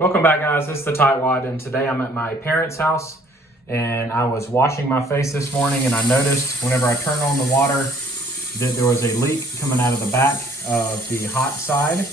Welcome back, guys. This is the Tightwad, and today I'm at my parents' house, and I was washing my face this morning, and I noticed whenever I turned on the water that there was a leak coming out of the back of the hot side.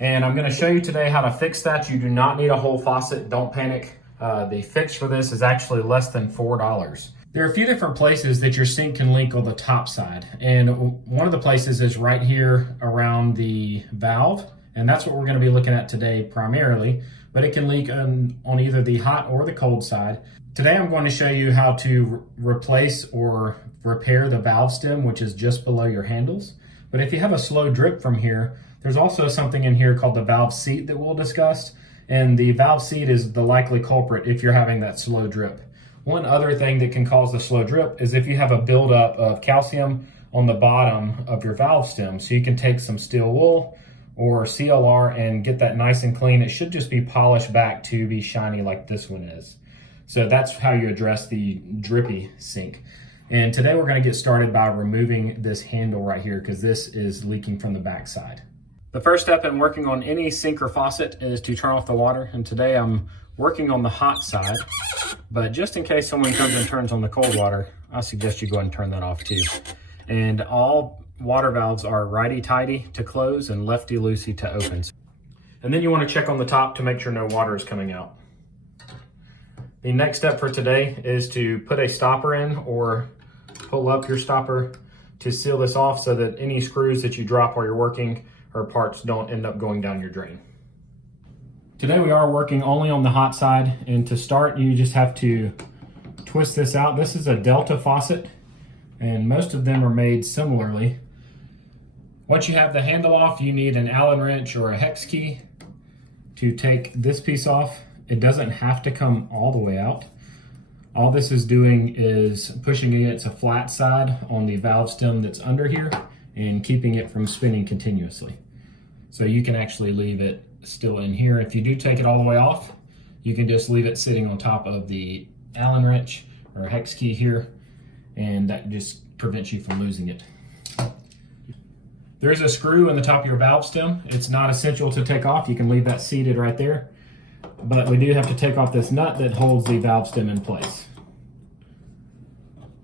And I'm going to show you today how to fix that. You do not need a whole faucet. Don't panic. The fix for this is actually less than $4. There are a few different places that your sink can leak on the top side, and one of the places is right here around the valve. And that's what we're going to be looking at today primarily, but it can leak on either the hot or the cold side. Today I'm going to show you how to replace or repair the valve stem, which is just below your handles. But if you have a slow drip from here, there's also something in here called the valve seat that we'll discuss. And the valve seat is the likely culprit if you're having that slow drip. One other thing that can cause the slow drip is if you have a buildup of calcium on the bottom of your valve stem. So you can take some steel wool or CLR and get that nice and clean. It should just be polished back to be shiny like this one is. So that's how you address the drippy sink. And today we're gonna get started by removing this handle right here because this is leaking from the back side. The first step in working on any sink or faucet is to turn off the water. And today I'm working on the hot side, but just in case someone comes and turns on the cold water, I suggest you go ahead and turn that off too. And all water valves are righty-tighty to close and lefty-loosey to open. And then you want to check on the top to make sure no water is coming out. The next step for today is to put a stopper in or pull up your stopper to seal this off so that any screws that you drop while you're working or parts don't end up going down your drain. Today we are working only on the hot side, and to start you just have to twist this out. This is a Delta faucet and most of them are made similarly. Once you have the handle off, you need an Allen wrench or a hex key to take this piece off. It doesn't have to come all the way out. All this is doing is pushing against a flat side on the valve stem that's under here and keeping it from spinning continuously. So you can actually leave it still in here. If you do take it all the way off, you can just leave it sitting on top of the Allen wrench or hex key here, and that just prevents you from losing it. There is a screw in the top of your valve stem. It's not essential to take off. You can leave that seated right there. But we do have to take off this nut that holds the valve stem in place.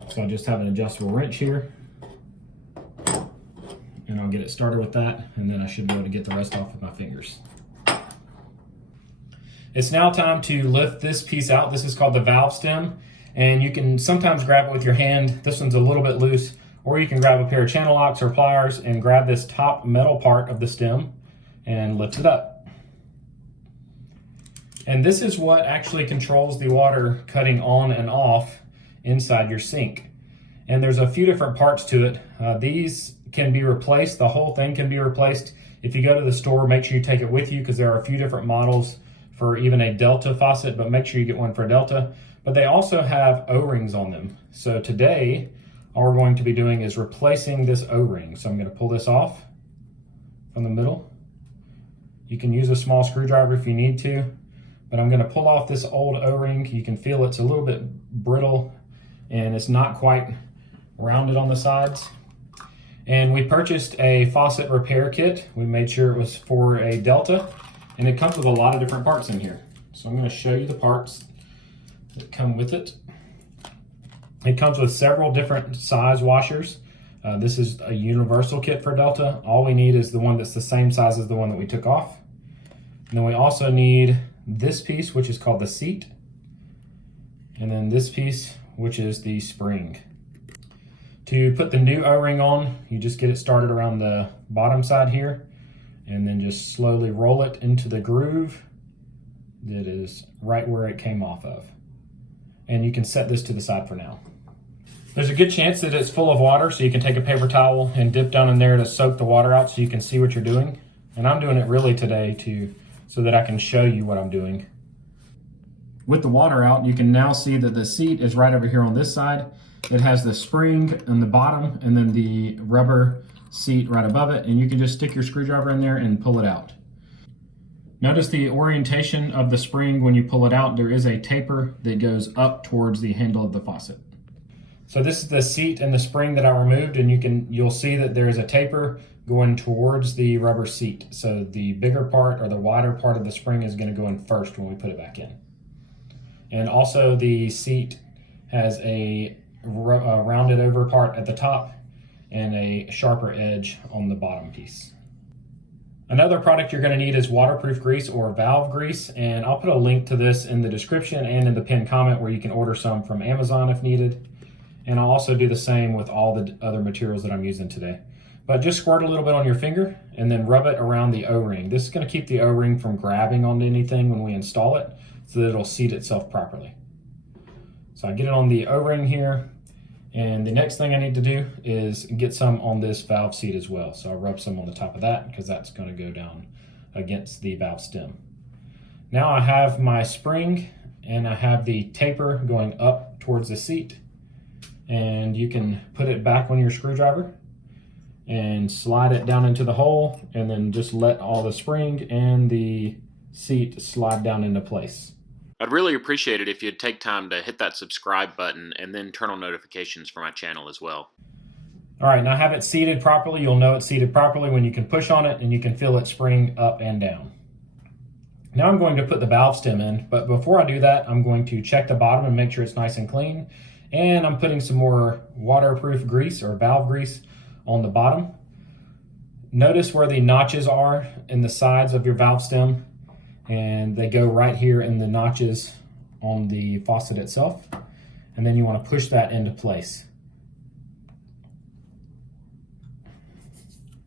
So I just have an adjustable wrench here. And I'll get it started with that, and then I should be able to get the rest off with my fingers. It's now time to lift this piece out. This is called the valve stem. And you can sometimes grab it with your hand. This one's a little bit loose. Or you can grab a pair of channel locks or pliers and grab this top metal part of the stem and lift it up. And this is what actually controls the water cutting on and off inside your sink. And there's a few different parts to it. These can be replaced. The whole thing can be replaced. If you go to the store, make sure you take it with you because there are a few different models for even a Delta faucet, but make sure you get one for a Delta. But they also have O-rings on them. So today, all we're going to be doing is replacing this O-ring. So I'm going to pull this off from the middle. You can use a small screwdriver if you need to, but I'm going to pull off this old O-ring. You can feel it's a little bit brittle and it's not quite rounded on the sides. And we purchased a faucet repair kit. We made sure it was for a Delta, and it comes with a lot of different parts in here. So I'm going to show you the parts that come with it. It comes with several different size washers. This is a universal kit for Delta. All we need is the one that's the same size as the one that we took off. And then we also need this piece, which is called the seat. And then this piece, which is the spring. To put the new O-ring on, you just get it started around the bottom side here, and then just slowly roll it into the groove that is right where it came off of. And you can set this to the side for now. There's a good chance that it's full of water, so you can take a paper towel and dip down in there to soak the water out so you can see what you're doing. And I'm doing it really today so that I can show you what I'm doing. With the water out, you can now see that the seat is right over here on this side. It has the spring on the bottom and then the rubber seat right above it, and you can just stick your screwdriver in there and pull it out. Notice the orientation of the spring when you pull it out. There is a taper that goes up towards the handle of the faucet. So this is the seat and the spring that I removed, and you'll see that there is a taper going towards the rubber seat. So the bigger part or the wider part of the spring is going to go in first when we put it back in. And also the seat has a rounded over part at the top and a sharper edge on the bottom piece. Another product you're going to need is waterproof grease or valve grease, and I'll put a link to this in the description and in the pinned comment where you can order some from Amazon if needed. And I'll also do the same with all the other materials that I'm using today. But just squirt a little bit on your finger and then rub it around the O-ring. This is going to keep the O-ring from grabbing onto anything when we install it so that it'll seat itself properly. So I get it on the O-ring here, and the next thing I need to do is get some on this valve seat as well. So I'll rub some on the top of that because that's going to go down against the valve stem. Now I have my spring and I have the taper going up towards the seat, and you can put it back on your screwdriver and slide it down into the hole, and then just let all the spring and the seat slide down into place. I'd really appreciate it if you'd take time to hit that subscribe button and then turn on notifications for my channel as well. All right, now have it seated properly. You'll know it's seated properly when you can push on it and you can feel it spring up and down. Now I'm going to put the valve stem in, but before I do that, I'm going to check the bottom and make sure it's nice and clean. And I'm putting some more waterproof grease or valve grease on the bottom. Notice where the notches are in the sides of your valve stem, and they go right here in the notches on the faucet itself. And then you want to push that into place.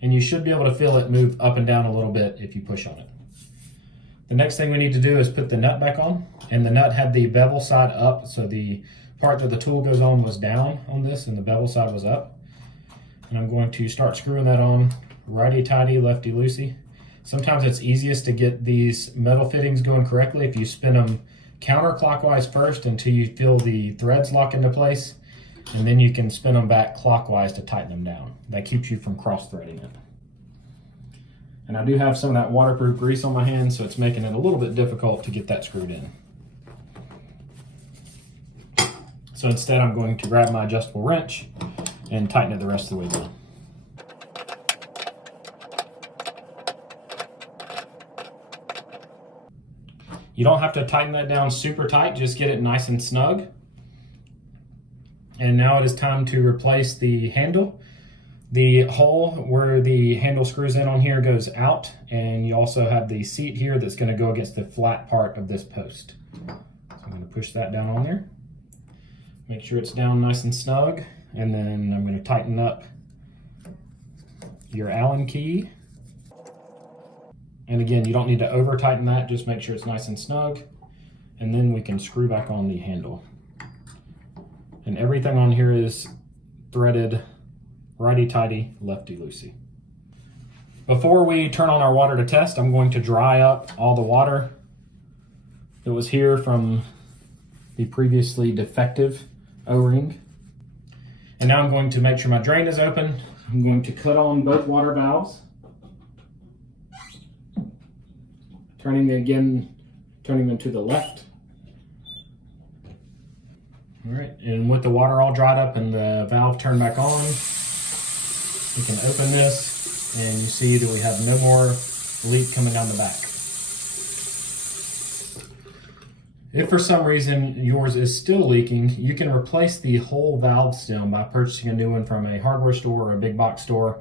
And you should be able to feel it move up and down a little bit if you push on it. The next thing we need to do is put the nut back on, and the nut had the bevel side up, so the part that the tool goes on was down on this and the bevel side was up. And I'm going to start screwing that on righty-tighty, lefty-loosey. Sometimes it's easiest to get these metal fittings going correctly if you spin them counterclockwise first until you feel the threads lock into place, and then you can spin them back clockwise to tighten them down. That keeps you from cross-threading it. And I do have some of that waterproof grease on my hand, so it's making it a little bit difficult to get that screwed in. So instead I'm going to grab my adjustable wrench and tighten it the rest of the way down. You don't have to tighten that down super tight, just get it nice and snug. And now it is time to replace the handle. The hole where the handle screws in on here goes out, and you also have the seat here that's going to go against the flat part of this post. So I'm going to push that down on there. Make sure it's down nice and snug, and then I'm going to tighten up your Allen key. And again, you don't need to over tighten that, just make sure it's nice and snug, and then we can screw back on the handle. And everything on here is threaded righty-tighty, lefty-loosey. Before we turn on our water to test, I'm going to dry up all the water that was here from the previously defective O-ring. And now I'm going to make sure my drain is open. I'm going to cut on both water valves. Turning them to the left. All right, and with the water all dried up and the valve turned back on, we can open this and you see that we have no more leak coming down the back. If for some reason yours is still leaking, you can replace the whole valve stem by purchasing a new one from a hardware store or a big box store.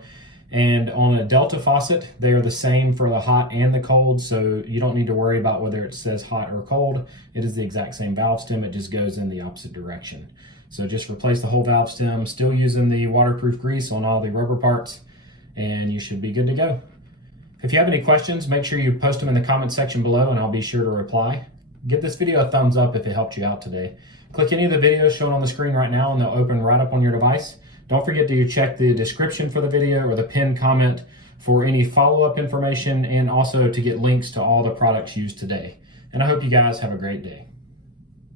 And on a Delta faucet, they are the same for the hot and the cold, so you don't need to worry about whether it says hot or cold. It is the exact same valve stem, it just goes in the opposite direction. So just replace the whole valve stem, still using the waterproof grease on all the rubber parts, and you should be good to go. If you have any questions, make sure you post them in the comment section below and I'll be sure to reply. Give this video a thumbs up if it helped you out today. Click any of the videos shown on the screen right now and they'll open right up on your device. Don't forget to check the description for the video or the pinned comment for any follow-up information, and also to get links to all the products used today. And I hope you guys have a great day.